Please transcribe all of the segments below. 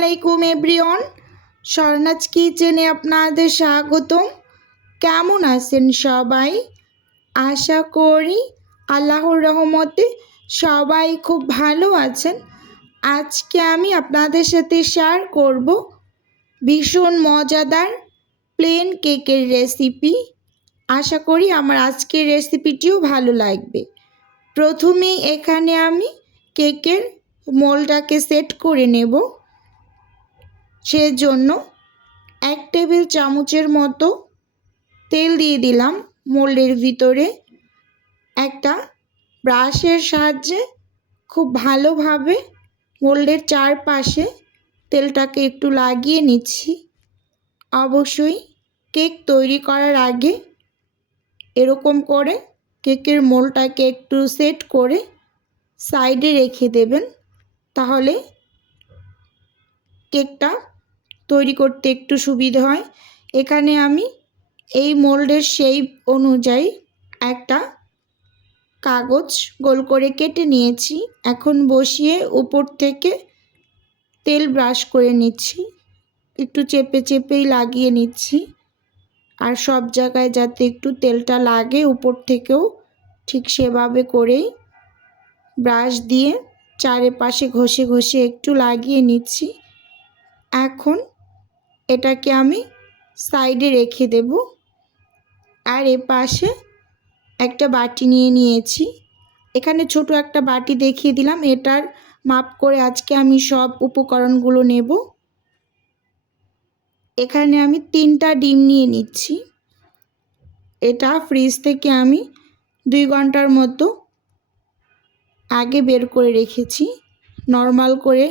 আলাইকুম এভরিওয়ান। স্বর্ণাজ কিচেনে আপনাদের স্বাগতম। কেমন আছেন সবাই? আশা করি আল্লাহর রহমতে সবাই খুব ভালো আছেন। আজকে আমি আপনাদের সাথে শেয়ার করব ভীষণ মজাদার প্লেন কেকের রেসিপি আশা করি আমার আজকের রেসিপিটিও ভালো লাগবে। প্রথমেই এখানে আমি কেকের মোলটাকে সেট করে নেব। সেজন্য এক টেবিল চামচের মতো তেল দিয়ে দিলাম মোল্ডের ভিতরে। একটা ব্রাশের সাহায্যে খুব ভালোভাবে মোল্ডের চারপাশে তেলটাকে একটু লাগিয়ে নিচ্ছি। অবশ্যই কেক তৈরি করার আগে এরকম করে কেকের মোলটাকে একটু সেট করে সাইডে রেখে দেবেন, তাহলে কেকটা তৈরি করতে একটু সুবিধা হয়। এখানে আমি এই মোল্ডের শেপ অনুযায়ী একটা কাগজ গোল করে কেটে নিয়েছি। এখন বসিয়ে উপর থেকে তেল ব্রাশ করে নিচ্ছি। একটু চেপে চেপেই লাগিয়ে নিচ্ছি। আর সব জায়গায় যাতে একটু তেলটা লাগে, উপর থেকেও ঠিক সেভাবে করেই ব্রাশ দিয়ে চারিপাশে ঘষে ঘষে একটু লাগিয়ে নিচ্ছি। এখন এটাকে আমি সাইডে রেখে দেব। আর এ পাশে একটা বাটি নিয়ে নিয়েছি। এখানে ছোট একটা বাটি দেখিয়ে দিলাম। এটার মাপ করে আজকে আমি সব উপকরণগুলো নেব। এখানে আমি তিনটা ডিম নিয়ে নিচ্ছি। এটা ফ্রিজ থেকে আমি দুই ঘণ্টার মতো আগে বের করে রেখেছি। নর্মাল করে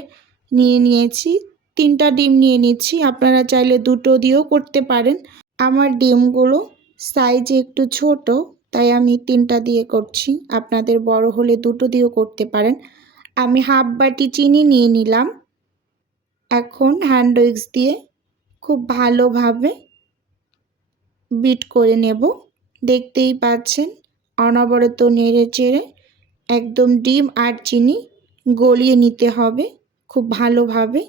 নিয়ে নিয়েছি। তিনটা ডিম নিয়ে নিচ্ছি। আপনারা চাইলে দুটো দিয়েও করতে পারেন। আমার ডিমগুলো সাইজে একটু ছোট, তাই আমি তিনটা দিয়ে করছি। আপনাদের বড় হলে দুটো দিয়েও করতে পারেন। আমি হাফ বাটি চিনি নিয়ে নিলাম। এখন হ্যান্ড উইক্স দিয়ে খুব ভালোভাবে বিট করে নেব। দেখতেই পাচ্ছেন, অনবরত নেড়ে চেড়ে একদম ডিম আর চিনি গলিয়ে নিতে হবে। খুব ভালোভাবে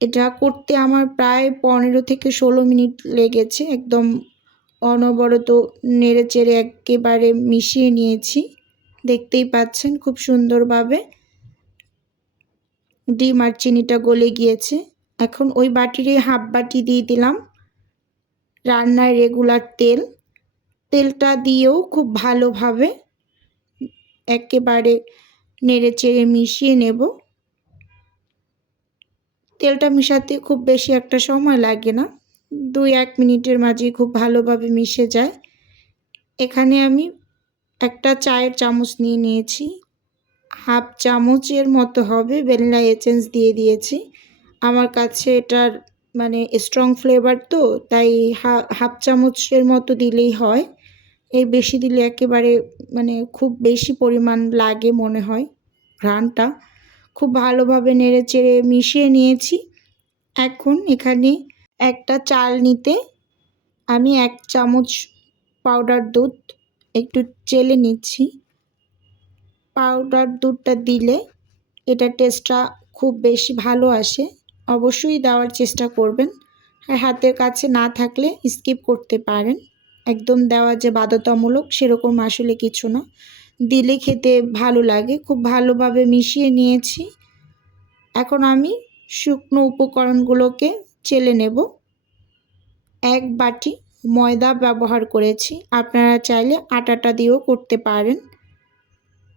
এটা করতে আমার প্রায় পনেরো থেকে ষোলো মিনিট লেগেছে, একদম অনবরত নেড়ে চেড়ে একেবারে মিশিয়ে নিয়েছি। দেখতেই পাচ্ছেন খুব সুন্দরভাবে ডিম আর চিনিটা গলে গিয়েছে। এখন ওই বাটিরে হাফ বাটি দিয়ে দিলাম রান্নার রেগুলার তেল। তেলটা দিয়েও খুব ভালোভাবে একেবারে নেড়ে চেড়ে মিশিয়ে নেব। তেলটা মিশাতে খুব বেশি একটা সময় লাগে না। দুই এক মিনিটের মাঝে খুব ভালোভাবে মিশে যায়। এখানে আমি একটা চায়ের চামচ নিয়ে নিয়েছি। হাফ চামচের মতো হবে, ভ্যানিলা এসেন্স দিয়ে দিয়েছি। আমার কাছে এটার মানে স্ট্রং ফ্লেভার তো, তাই হাফ চামচের মতো দিলেই হয়। এই বেশি দিলে একেবারে মানে খুব বেশি পরিমাণ লাগে মনে হয় ঘ্রাণটা। খুব ভালোভাবে নেড়ে চেড়ে মিশিয়ে নিয়েছি। এখন এখানে একটা চাল নিতে আমি এক চামচ পাউডার দুধ একটু চেলে নিচ্ছি। পাউডার দুধটা দিলে এটা টেস্টটা খুব বেশি ভালো আসে। অবশ্যই দেওয়ার চেষ্টা করবেন। আর হাতের কাছে না থাকলে স্কিপ করতে পারেন। একদম দেওয়া যে বাধ্যতামূলক সেরকম আসলে কিছু না। দিলে খেতে ভালো লাগে। খুব ভালোভাবে মিশিয়ে নিয়েছি। এখন আমি শুকনো উপকরণগুলোকে চেলে নেব। এক বাটি ময়দা ব্যবহার করেছি। আপনারা চাইলে আটাটা দিয়েও করতে পারেন।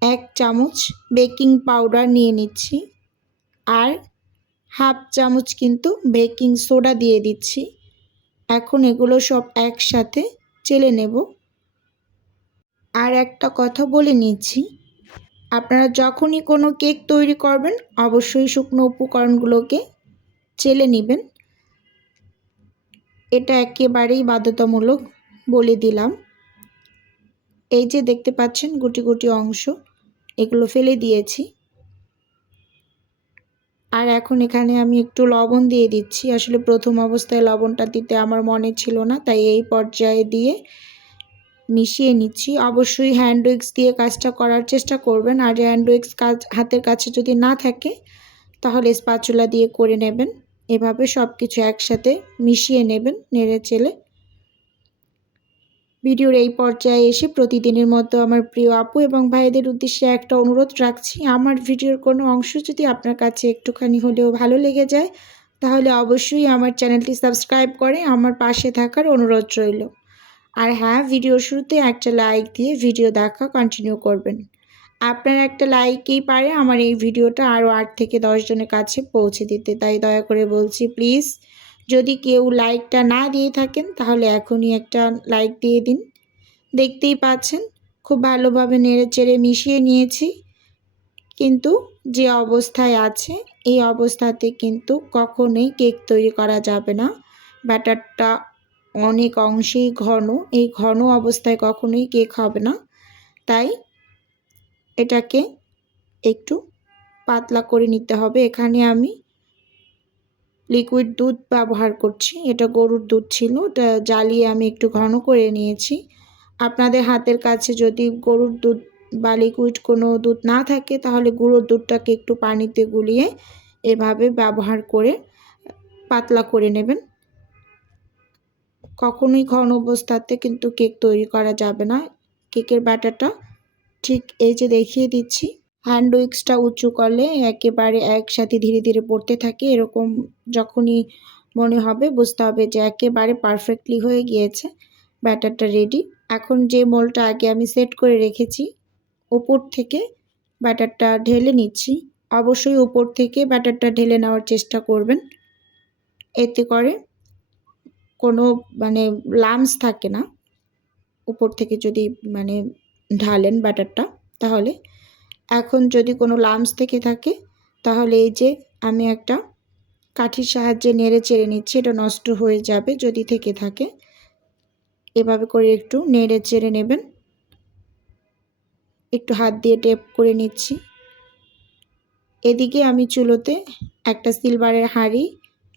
এক চামচ বেকিং পাউডার নিয়ে নিচ্ছি। আর হাফ চামচ কিন্তু বেকিং সোডা দিয়ে দিচ্ছি। এখন এগুলো সব একসাথে চেলে নেব। আর একটা কথা বলে নিচ্ছি। আপনারা যখনই কোনো কেক তৈরি করবেন, অবশ্যই শুকনো উপকরণগুলোকে চেলে নেবেন। এটা একেবারেই বাধ্যতামূলক বলে দিলাম। এই যে দেখতে পাচ্ছেন গুটি গুটি অংশ, এগুলো ফেলে দিয়েছি। আর এখন এখানে আমি একটু লবণ দিয়ে দিচ্ছি। আসলে প্রথম অবস্থায় লবণটা দিতে আমার মনে ছিল না, তাই এই পর্যায়ে দিয়ে মিশিয়ে নিচ্ছি। অবশ্যই হ্যান্ড উইক্স দিয়ে কাজটা করার চেষ্টা করবেন। আর হ্যান্ড উইক্স কাজ হাতের কাছে যদি না থাকে, তাহলে স্পাচুলা দিয়ে করে নেবেন। এভাবে সব কিছু একসাথে মিশিয়ে নেবেন নেড়ে চেলে ভিডিওর এই পর্যায়ে এসে প্রতিদিনের মতো আমার প্রিয় আপু এবং ভাইদের উদ্দেশ্যে একটা অনুরোধ রাখছি। আমার ভিডিওর কোনো অংশ যদি আপনার কাছে একটুখানি হলেও ভালো লেগে যায়, তাহলে অবশ্যই আমার চ্যানেলটি সাবস্ক্রাইব করে আমার পাশে থাকার অনুরোধ রইল। আর হ্যাঁ ভিডিওর শুরুতে একটা লাইক দিয়ে ভিডিও দেখা কন্টিনিউ করবেন। আপনার একটা লাইকেই পারে আমার এই ভিডিওটা আরও আট থেকে দশ জনের কাছে পৌঁছে দিতে। তাই দয়া করে বলছি প্লিজ যদি কেউ লাইকটা না দিয়ে থাকেন, তাহলে এখনই একটা লাইক দিয়ে দিন। দেখতেই পাচ্ছেন, খুব ভালোভাবে নেড়ে চেড়ে মিশিয়ে নিয়েছি। কিন্তু যে অবস্থায় আছে, এই অবস্থাতে কিন্তু কখনোই কেক তৈরি করা যাবে না। ব্যাটারটা অনেক অংশেই ঘন। এই ঘন অবস্থায় কখনোই কেক হবে না। তাই এটাকে একটু পাতলা করে নিতে হবে। এখানে আমি লিকুইড দুধ ব্যবহার করছি। এটা গরুর দুধ ছিল। ওটা জ্বালিয়ে আমি একটু ঘন করে নিয়েছি। আপনাদের হাতের কাছে যদি গরুর দুধ বা লিকুইড কোনো দুধ না থাকে, তাহলে গুঁড়োর দুধটাকে একটু পানিতে গুলিয়ে এভাবে ব্যবহার করে পাতলা করে নেবেন। কখনোই ঘন অবস্থাতে কিন্তু কেক তৈরি করা যাবে না। কেকের ব্যাটারটা ঠিক এই যে দেখিয়ে দিচ্ছি। হ্যান্ড উইক্সটা উঁচু করলে একেবারে একসাথে ধীরে ধীরে পড়তে থাকে। এরকম যখনই মনে হবে বুঝতে হবে যে একেবারে পারফেক্টলি হয়ে গিয়েছে ব্যাটারটা রেডি। এখন যে মোলটা আগে আমি সেট করে রেখেছি ওপর থেকে ব্যাটারটা ঢেলে নিচ্ছি। অবশ্যই ওপর থেকে ব্যাটারটা ঢেলে নেওয়ার চেষ্টা করবেন। এতে করে কোনো মানে লামস থাকে না, উপর থেকে যদি মানে ঢালেন ব্যাটারটা, তাহলে। এখন যদি কোনো লামস থেকে থাকে, তাহলে এই যে আমি একটা কাঠির সাহায্যে নেড়ে চেড়ে নিচ্ছি, এটা নষ্ট হয়ে যাবে যদি থেকে থাকে। এভাবে করে একটু নেড়ে চেড়ে নেবেন। একটু হাত দিয়ে টেপ করে নিচ্ছি। এদিকে আমি চুলোতে একটা সিলভারের হাঁড়ি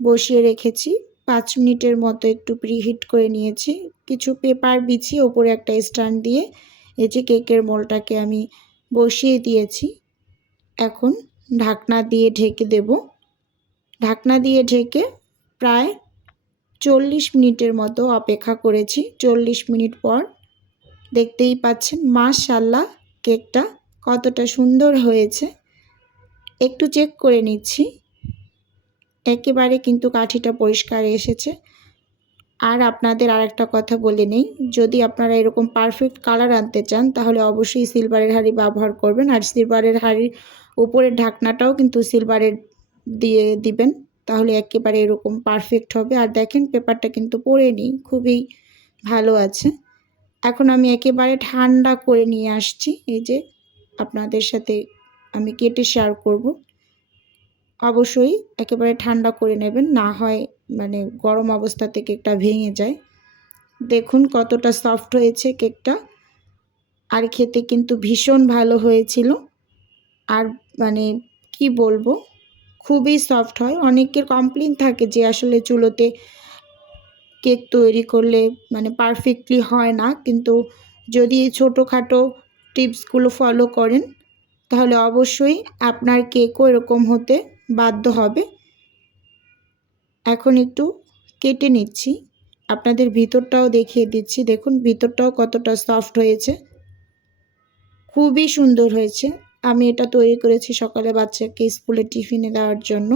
বসিয়ে রেখেছি। পাঁচ মিনিটের মতো একটু প্রিহিট করে নিয়েছি। কিছু পেপার বিছিয়ে ওপরে একটা স্ট্যান্ড দিয়ে এই যে কেকের মোলটাকে আমি বসিয়ে দিয়েছি। এখন ঢাকনা দিয়ে ঢেকে দেব। ঢাকনা দিয়ে ঢেকে প্রায় চল্লিশ মিনিটের মতো অপেক্ষা করেছি। চল্লিশ মিনিট পর দেখতেই পাচ্ছেন মাশাল্লাহ কেকটা কতটা সুন্দর হয়েছে। একটু চেক করে নিচ্ছি। একেবারে কিন্তু কাঠিটা পরিষ্কার এসেছে। আর আপনাদের আর একটা কথা বলে নেই, যদি আপনারা এরকম পারফেক্ট কালার আনতে চান, তাহলে অবশ্যই সিলভারের হাঁড়ি ব্যবহার করবেন। আর সিলভারের হাঁড়ির উপরের ঢাকনাটাও কিন্তু সিলভারের দিয়ে দিবেন, তাহলে একেবারে এরকম পারফেক্ট হবে। আর দেখেন পেপারটা কিন্তু পরে নিই, খুবই ভালো আছে। এখন আমি একেবারে ঠান্ডা করে নিয়ে আসছি, এই যে আপনাদের সাথে আমি কেটে শেয়ার করব। অবশ্যই একেবারে ঠান্ডা করে নেবেন, না হয় মানে গরম অবস্থা থেকে কেকটা ভেঙে যায়। দেখুন কতটা সফট হয়েছে কেকটা। আর খেতে কিন্তু ভীষণ ভালো হয়েছিল। আর মানে কি বলব, খুবই সফট হয়। অনেকের কমপ্লেন থাকে যে আসলে চুলোতে কেক তৈরি করলে মানে পারফেক্টলি হয় না। কিন্তু যদি এই ছোটোখাটো টিপসগুলো ফলো করেন, তাহলে অবশ্যই আপনার কেকও এরকম হতে বাধ্য হবে। এখন একটু কেটে নিচ্ছি। আপনাদের ভিতরটাও দেখিয়ে দিচ্ছি। দেখুন, ভিতরটাও কতটা সফট হয়েছে। খুবই সুন্দর হয়েছে। আমি এটা তৈরি করেছি সকালে বাচ্চাকে স্কুলে টিফিনে দেওয়ার জন্য।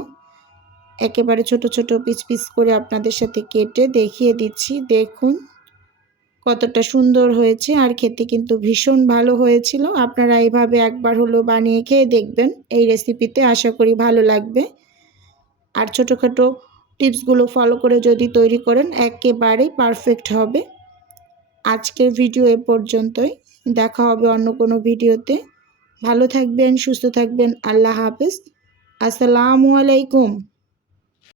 একেবারে ছোট ছোট পিস পিস করে আপনাদের সাথে কেটে দেখিয়ে দিচ্ছি। দেখুন কতটা সুন্দর হয়েছে আর খেতে কিন্তু ভীষণ ভালো হয়েছিল। আপনারা এইভাবে একবার হলো বানিয়ে খেয়ে দেখবেন। এই রেসিপিতে আশা করি ভালো লাগবে। আর ছোটোখাটো টিপসগুলো ফলো করে যদি তৈরি করেন, একেবারেই পারফেক্ট হবে। আজকের ভিডিও এ পর্যন্তই। দেখা হবে অন্য কোনো ভিডিওতে ভালো থাকবেন, সুস্থ থাকবেন। আল্লাহ হাফেজ। আসসালামু আলাইকুম।